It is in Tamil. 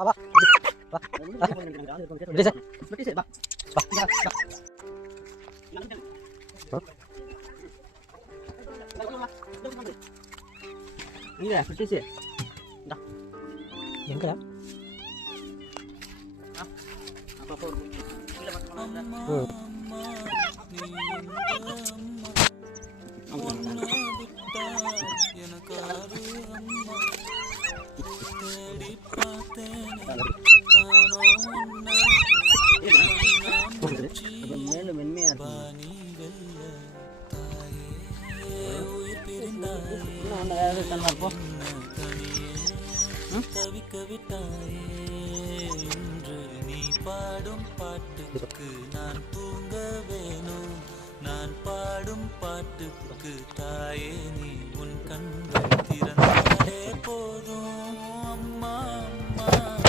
வா வா வா இப்படி சார் இப்படி சார் வா வா இங்க இப்படி சார் டா எங்கடா அப்பா போ இல்ல வந்து மேலும் மென்மையா தவிக்க விட்டாயே இன்று நீ பாடும் பாட்டுக்கு நான் தூங்க வேணும் நான் பாடும் பாட்டுக்கு தாயே நீ உன் கண்கள் திறந்தாலே போதும் அம்மா